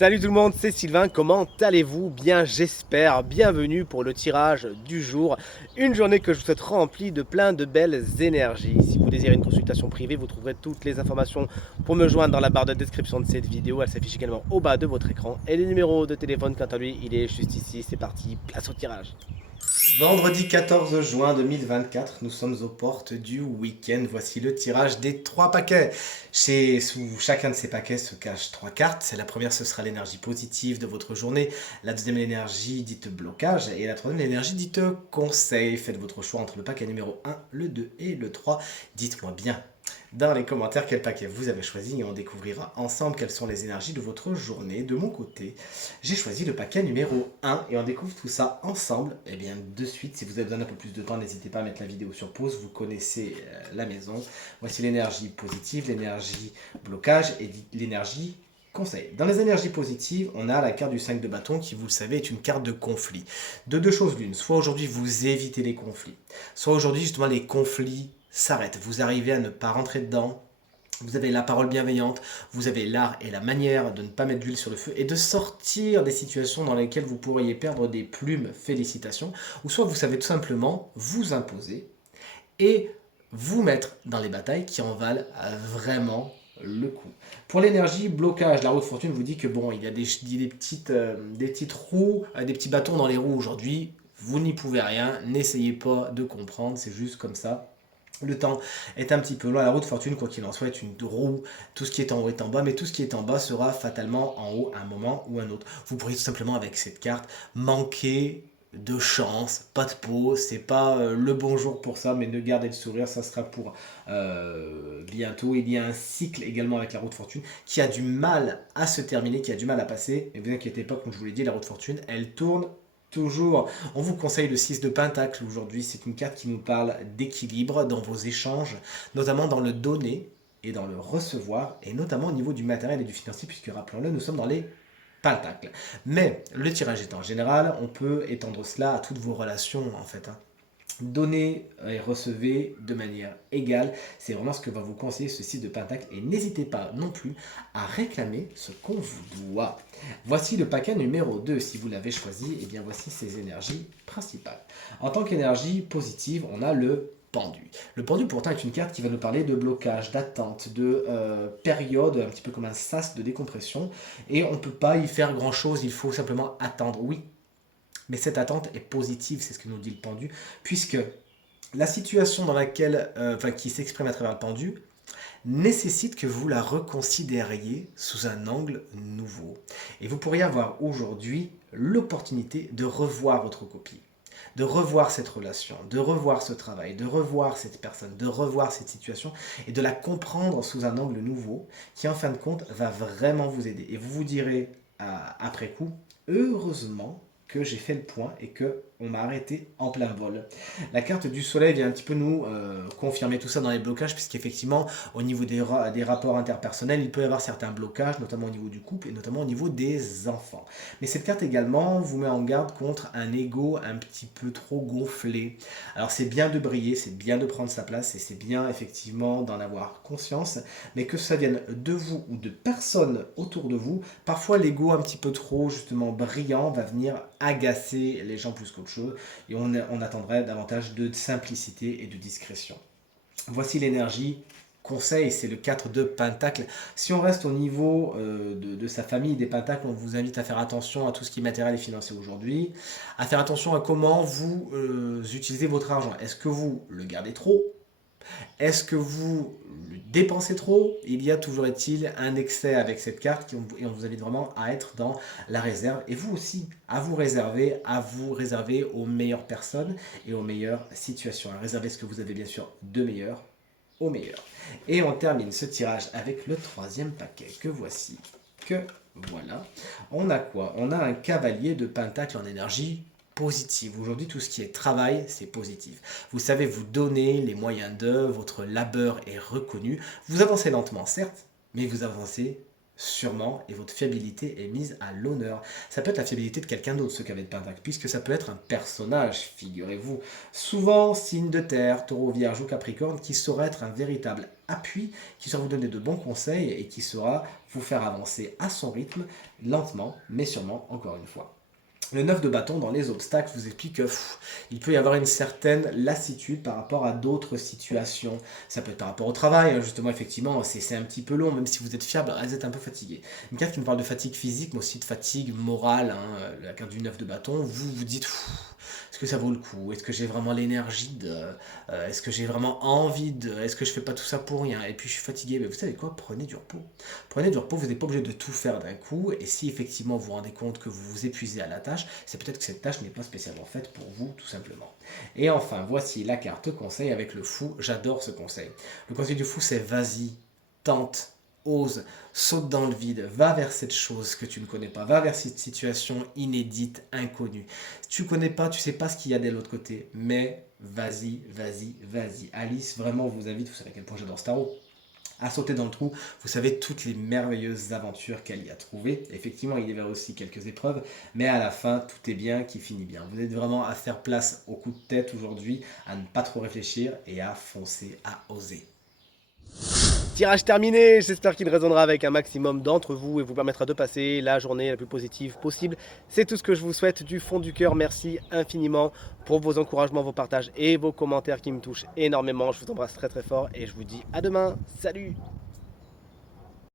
Salut tout le monde, c'est Sylvain, comment allez-vous? Bien j'espère, bienvenue pour le tirage du jour, une journée que je vous souhaite remplie de plein de belles énergies. Si vous désirez une consultation privée, vous trouverez toutes les informations pour me joindre dans la barre de description de cette vidéo, elle s'affiche également au bas de votre écran. Et le numéro de téléphone quant à lui, il est juste ici, c'est parti, place au tirage. Vendredi 14 juin 2024, nous sommes aux portes du week-end. Voici le tirage des 3 paquets. Sous chacun de ces paquets se cachent 3 cartes. La première, ce sera l'énergie positive de votre journée. La deuxième, l'énergie dite blocage. Et la troisième, l'énergie dite conseil. Faites votre choix entre le paquet numéro 1, le 2 et le 3. Dites-moi bien dans les commentaires quel paquet vous avez choisi et on découvrira ensemble quelles sont les énergies de votre journée. De mon côté, j'ai choisi le paquet numéro 1 et on découvre tout ça ensemble. Et bien de suite, si vous avez besoin d'un peu plus de temps, n'hésitez pas à mettre la vidéo sur pause, vous connaissez la maison. Voici l'énergie positive, l'énergie blocage et l'énergie conseil. Dans les énergies positives, on a la carte du 5 de bâton qui, vous le savez, est une carte de conflit. De deux choses l'une, soit aujourd'hui vous évitez les conflits, soit aujourd'hui justement les conflits s'arrêtent. Vous arrivez à ne pas rentrer dedans, vous avez la parole bienveillante, vous avez l'art et la manière de ne pas mettre d'huile sur le feu et de sortir des situations dans lesquelles vous pourriez perdre des plumes, félicitations, ou soit vous savez tout simplement vous imposer et vous mettre dans les batailles qui en valent vraiment le coup. Pour l'énergie, blocage, la roue de fortune vous dit que bon, il y a des petites roues, des petits bâtons dans les roues aujourd'hui, vous n'y pouvez rien, n'essayez pas de comprendre, c'est juste comme ça. Le temps est un petit peu long. La roue de fortune, quoi qu'il en soit, est une roue. Tout ce qui est en haut est en bas, mais tout ce qui est en bas sera fatalement en haut à un moment ou un autre. Vous pourriez tout simplement, avec cette carte, manquer de chance, pas de peau. C'est pas le bon jour pour ça, mais ne gardez le sourire, ça sera pour bientôt. Il y a un cycle également avec la roue de fortune qui a du mal à se terminer, qui a du mal à passer. Et vous inquiétez pas, comme je vous l'ai dit, la roue de fortune, elle tourne toujours. On vous conseille le 6 de Pentacle aujourd'hui. C'est une carte qui nous parle d'équilibre dans vos échanges, notamment dans le donner et dans le recevoir, et notamment au niveau du matériel et du financier, puisque rappelons-le, nous sommes dans les Pentacles. Mais le tirage étant général, on peut étendre cela à toutes vos relations en fait, hein. Donnez et recevez de manière égale. C'est vraiment ce que va vous conseiller ce 6 de Pentacle. Et n'hésitez pas non plus à réclamer ce qu'on vous doit. Voici le paquet numéro 2. Si vous l'avez choisi, et bien voici ses énergies principales. En tant qu'énergie positive, on a le pendu. Le pendu pourtant est une carte qui va nous parler de blocage, d'attente, de période, un petit peu comme un sas de décompression. Et on ne peut pas y faire grand chose, il faut simplement attendre. Oui, mais cette attente est positive, c'est ce que nous dit le pendu, puisque la situation dans laquelle, qui s'exprime à travers le pendu, nécessite que vous la reconsidériez sous un angle nouveau. Et vous pourriez avoir aujourd'hui l'opportunité de revoir votre copie, de revoir cette relation, de revoir ce travail, de revoir cette personne, de revoir cette situation et de la comprendre sous un angle nouveau qui en fin de compte va vraiment vous aider. Et vous vous direz après coup, heureusement que j'ai fait le point et que on m'a arrêté en plein vol. La carte du soleil vient un petit peu nous confirmer tout ça dans les blocages, puisqu'effectivement, au niveau des rapports interpersonnels, il peut y avoir certains blocages, notamment au niveau du couple et notamment au niveau des enfants. Mais cette carte également vous met en garde contre un ego un petit peu trop gonflé. Alors c'est bien de briller, c'est bien de prendre sa place et c'est bien effectivement d'en avoir conscience, mais que ça vienne de vous ou de personnes autour de vous, parfois l'ego un petit peu trop justement brillant va venir agacer les gens plus qu'autre chose et on attendrait davantage de simplicité et de discrétion. Voici l'énergie conseil, c'est le 4 de Pentacle. Si on reste au niveau de sa famille des Pentacles, on vous invite à faire attention à tout ce qui est matériel et financier aujourd'hui, à faire attention à comment vous utilisez votre argent. Est-ce que vous le gardez trop? Est-ce que vous dépensez trop? Il y a toujours est-il un excès avec cette carte et on vous invite vraiment à être dans la réserve. Et vous aussi, à vous réserver aux meilleures personnes et aux meilleures situations. À réserver ce que vous avez bien sûr de meilleur au meilleur. Et on termine ce tirage avec le troisième paquet que voici. Voilà. On a quoi? On a un cavalier de Pentacle en énergie positive. Aujourd'hui, tout ce qui est travail, c'est positif. Vous savez vous donner les moyens d'œuvre, votre labeur est reconnu. Vous avancez lentement, certes, mais vous avancez sûrement et votre fiabilité est mise à l'honneur. Ça peut être la fiabilité de quelqu'un d'autre, ce cavalier de Pentacle, puisque ça peut être un personnage, figurez-vous. Souvent, signe de terre, taureau, vierge ou capricorne, qui saurait être un véritable appui, qui saura vous donner de bons conseils et qui saura vous faire avancer à son rythme, lentement, mais sûrement, encore une fois. Le 9 de bâton dans les obstacles vous explique que il peut y avoir une certaine lassitude par rapport à d'autres situations. Ça peut être par rapport au travail, hein, justement, effectivement, c'est un petit peu long, même si vous êtes fiable, vous êtes un peu fatigué. Une carte qui nous parle de fatigue physique, mais aussi de fatigue morale, hein, la carte du 9 de bâton, vous vous dites, est-ce que ça vaut le coup? Est-ce que j'ai vraiment l'énergie de... est-ce que j'ai vraiment envie de... Est-ce que je fais pas tout ça pour rien? Et puis je suis fatigué, mais vous savez quoi? Prenez du repos. Prenez du repos, vous n'êtes pas obligé de tout faire d'un coup, et si effectivement vous vous rendez compte que vous vous épuisez à la tâche, c'est peut-être que cette tâche n'est pas spécialement faite pour vous, tout simplement. Et enfin, voici la carte conseil avec le fou. J'adore ce conseil. Le conseil du fou, c'est vas-y, tente, ose, saute dans le vide, va vers cette chose que tu ne connais pas, va vers cette situation inédite, inconnue. Si tu ne connais pas, tu ne sais pas ce qu'il y a de l'autre côté, mais vas-y, vas-y, vas-y. Alice, vraiment, vous invite, vous savez à quel point j'adore Starro, à sauter dans le trou. Vous savez toutes les merveilleuses aventures qu'elle y a trouvées. Effectivement, il y avait aussi quelques épreuves, mais à la fin, tout est bien qui finit bien. Vous êtes vraiment à faire place au coup de tête aujourd'hui, à ne pas trop réfléchir et à foncer, à oser. Tirage terminé, j'espère qu'il résonnera avec un maximum d'entre vous et vous permettra de passer la journée la plus positive possible. C'est tout ce que je vous souhaite du fond du cœur. Merci infiniment pour vos encouragements, vos partages et vos commentaires qui me touchent énormément. Je vous embrasse très très fort et je vous dis à demain. Salut!